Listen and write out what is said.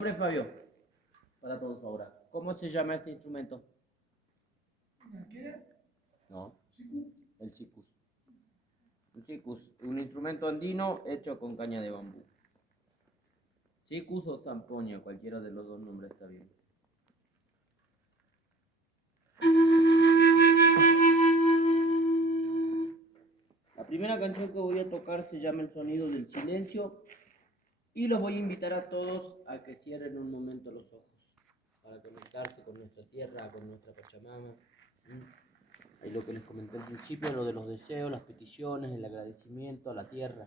Nombre Fabio, para todos ahora. ¿Cómo se llama este instrumento? ¿Qué? No, ¿Sicu? el sikus. El sikus, un instrumento andino hecho con caña de bambú. Sikus o zampoña, cualquiera de los dos nombres está bien. La primera canción que voy a tocar se llama El sonido del silencio y los voy a invitar a todos a que cierren un momento los ojos para conectarse con nuestra tierra, con nuestra Pachamama. Ahí lo que les comenté al principio, lo de los deseos, las peticiones, el agradecimiento a la tierra.